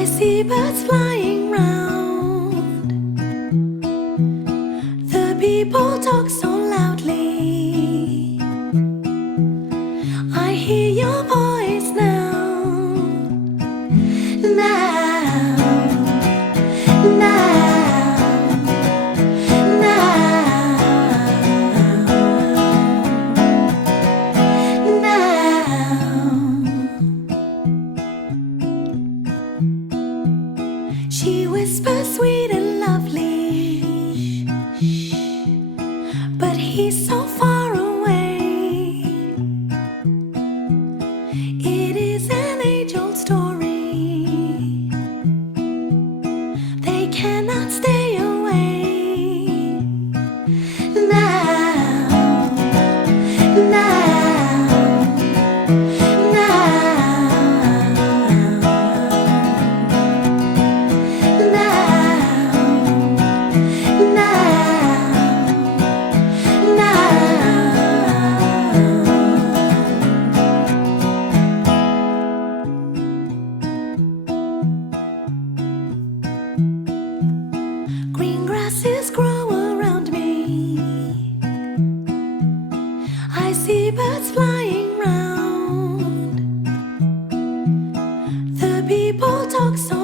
I see birds flying round. The people talk so loudly. I hear your voice now. Now, now, she whispers sweet and lovely, but he's so far away. It is an age-old story. They cannot stay away. Now, now. Green grasses grow around me. I see birds flying round. The people talk so